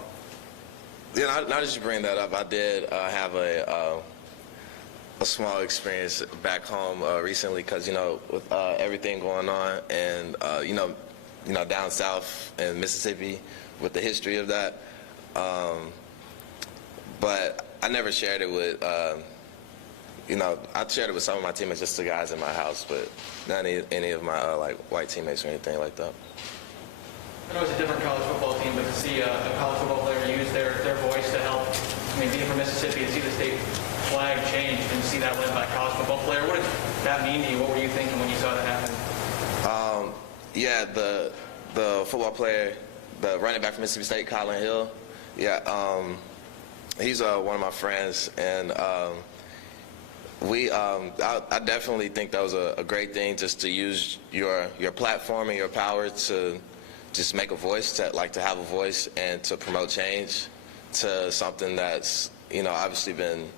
that you bring that up, I did have a small experience back home recently, because with everything going on, and down south in Mississippi with the history of that, but I never shared it with I shared it with some of my teammates, just the guys in my house, but not any of my white teammates or anything like that. I know it's a different college football team, but to see a college football player use their voice to help, being from Mississippi, and see the state flag change and see that led by a college football player, what did that mean to you? What were you thinking when you saw that happen? The football player, the running back from Mississippi State, Colin Hill, he's one of my friends, and I definitely think that was a great thing, just to use your platform and your power to just make a voice, to have a voice and to promote change to something that's obviously been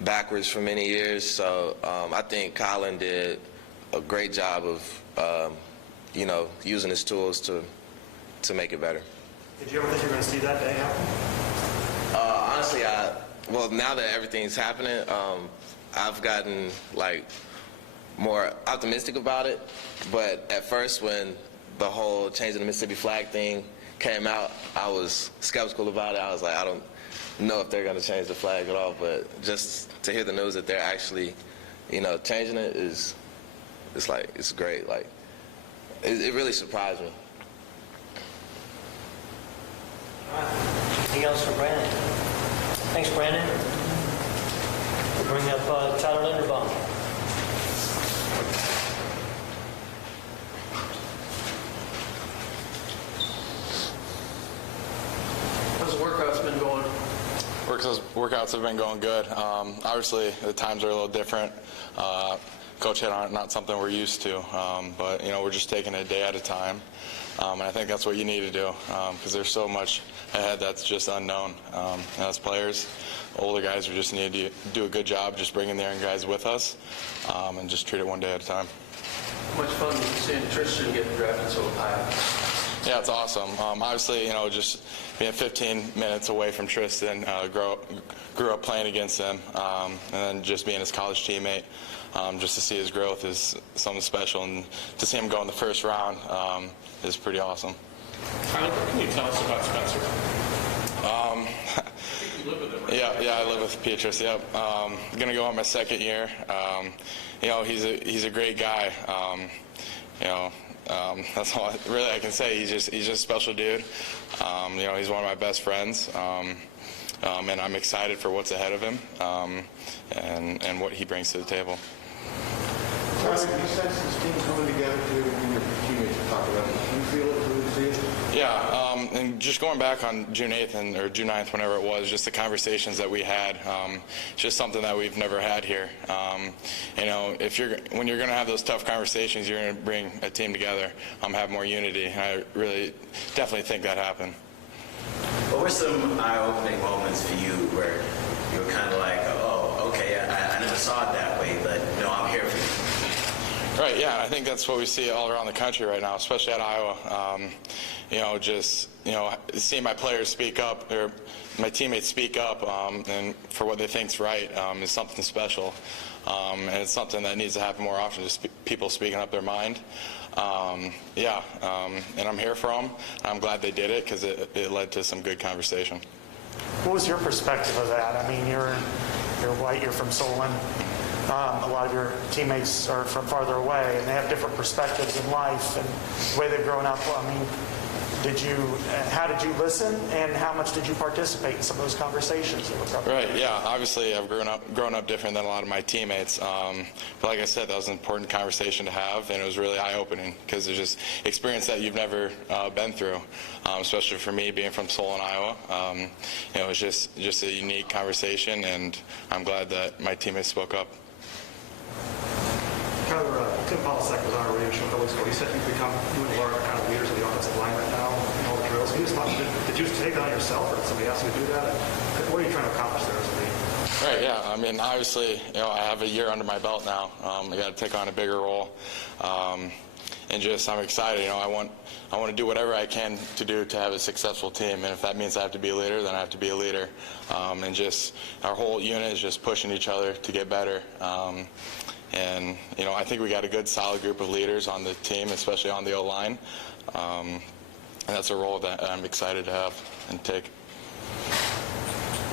backwards for many years. So I think Colin did a great job of using his tools to make it better. Did you ever think you were going to see that day happen? Honestly, now that everything's happening, I've gotten more optimistic about it. But at first, when the whole changing the Mississippi flag thing came out, I was skeptical about it. I was like, I don't know if they're going to change the flag at all. But just to hear the news that they're actually, changing it it's great. It really surprised me. All right. Anything else for Brandon? Thanks, Brandon. We'll bring up Tyler Linderbaum. How's the workouts been going? Workouts have been going good. Obviously, the times are a little different. Coach hit on it, not something we're used to. But, we're just taking it a day at a time. And I think that's what you need to do because there's so much ahead that's just unknown. And as players, older guys, we just need to do a good job just bringing the young guys with us and just treat it one day at a time. How much fun was seeing Tristan getting drafted so high? Yeah, it's awesome. Obviously, just being 15 minutes away from Tristan, grew up playing against him, and then just being his college teammate, just to see his growth is something special, and to see him go in the first round is pretty awesome. Tyler, what can you tell us about Spencer? You live with him, right? Yeah, I live with Beatrice. Yep. Gonna go on my second year. He's a great guy. That's all really I can say. He's just a special dude. He's one of my best friends, and I'm excited for what's ahead of him and what he brings to the table. Tyler, you sense this team coming together too, when your teammates talk about it? Do you feel it? Do you see it? Yeah, and just going back on June 8th or June 9th, whenever it was, just the conversations that we had, it's just something that we've never had here. When you're going to have those tough conversations, you're going to bring a team together, have more unity, and I really definitely think that happened. What were some eye-opening moments for you where you were kind of like, oh, okay, I never saw it that way, but no, I'm here for you? Right, yeah, I think that's what we see all around the country right now, especially at Iowa. Seeing my players speak up, or my teammates speak up, and for what they think's right is something special. And it's something that needs to happen more often, just people speaking up their mind. And I'm here for them. I'm glad they did it because it led to some good conversation. What was your perspective of that? I mean, you're white, you're from Solon. A lot of your teammates are from farther away, and they have different perspectives in life and the way they've grown up. I mean, how did you listen, and how much did you participate in some of those conversations? Right, yeah. Obviously, I've grown up different than a lot of my teammates. But like I said, that was an important conversation to have, and it was really eye-opening because it's just experience that you've never been through, especially for me being from Solon, Iowa. It was just a unique conversation, and I'm glad that my teammates spoke up. Tyler, Ted Pacha was on our radio show a couple weeks ago. He said you and Laura are kind of leaders of the offensive line right now in all the drills. Did you take that on yourself, or did somebody ask you to do that? What are you trying to accomplish there as a leader? Right, yeah. I mean, obviously, I have a year under my belt now. I got to take on a bigger role, and I'm excited. I want to do whatever I can to do to have a successful team, and if that means I have to be a leader, then I have to be a leader. And our whole unit is just pushing each other to get better. And I think we got a good, solid group of leaders on the team, especially on the O-line. And that's a role that I'm excited to have and take.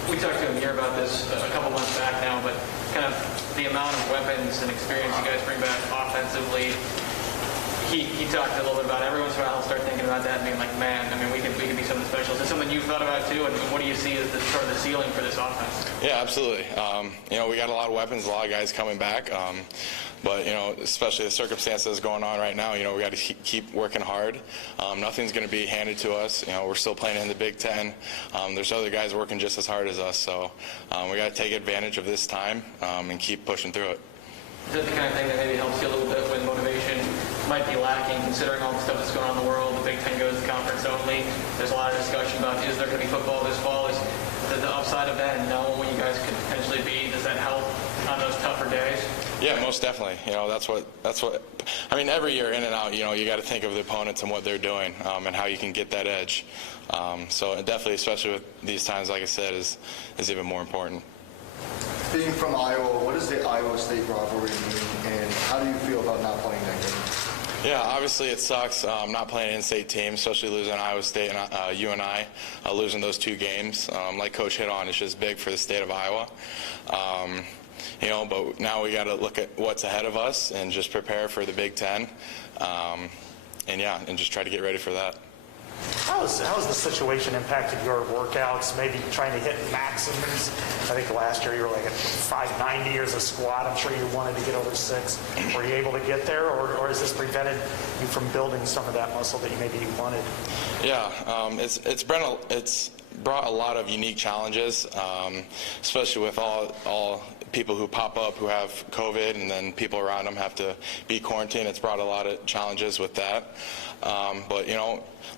We talked to him here about this a couple months back now, but kind of the amount of weapons and experience you guys bring back offensively. He talked a little bit about every once in a while I'll start thinking about that and being like, man, I mean, we could be something special. Is this something you've thought about too? And what do you see as sort of the ceiling for this offense? Yeah, absolutely. We got a lot of weapons, a lot of guys coming back. But, especially the circumstances going on right now, we got to keep working hard. Nothing's going to be handed to us. We're still playing in the Big Ten. There's other guys working just as hard as us. So we got to take advantage of this time and keep pushing through it. Is that the kind of thing that maybe helps you a little bit when motivation might be lacking, considering all the stuff that's going on in the world? The Big Ten goes to conference only. There's a lot of discussion about, is there going to be football this fall? Is the upside of that and knowing what you guys could potentially be, does that help on those tougher days? Yeah, most definitely. That's what. I mean, every year in and out, you got to think of the opponents and what they're doing and how you can get that edge. So definitely, especially with these times, like I said, is even more important. Being from Iowa, what does the Iowa State rivalry mean, and how do you feel about not playing that game? Yeah, obviously it sucks not playing an in-state team, especially losing Iowa State and UNI, losing those two games. Like Coach hit on, it's just big for the state of Iowa. But now we got to look at what's ahead of us and just prepare for the Big Ten, and just try to get ready for that. How has the situation impacted your workouts, maybe trying to hit maximums? I think last year you were like at 590 as a squat. I'm sure you wanted to get over 6. Were you able to get there, or has this prevented you from building some of that muscle that you maybe wanted? Yeah, it's brought a lot of unique challenges, especially with all people who pop up who have COVID, and then people around them have to be quarantined. It's brought a lot of challenges with that. But,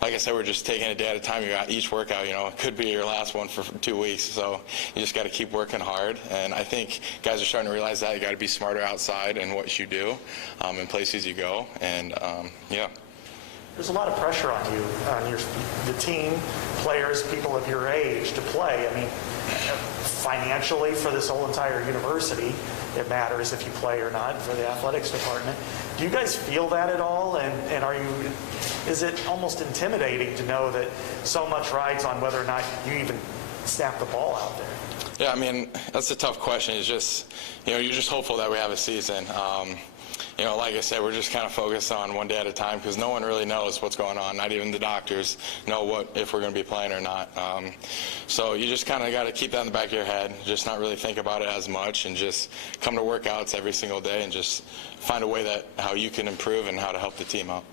like I said, we're just taking it a day at a time. You got each workout, it could be your last one for 2 weeks. So you just got to keep working hard. And I think guys are starting to realize that. You got to be smarter outside in what you do, in places you go. And, yeah. There's a lot of pressure on you, the team, players, people of your age to play. I mean, financially for this whole entire university, it matters if you play or not for the athletics department. Do you guys feel that at all? And is it almost intimidating to know that so much rides on whether or not you even snap the ball out there? Yeah, I mean, that's a tough question. It's just, you're just hopeful that we have a season. Like I said, we're just kind of focused on one day at a time because no one really knows what's going on. Not even the doctors know if we're going to be playing or not. So you just kind of got to keep that in the back of your head, just not really think about it as much, and just come to workouts every single day and just find a way how you can improve and how to help the team out.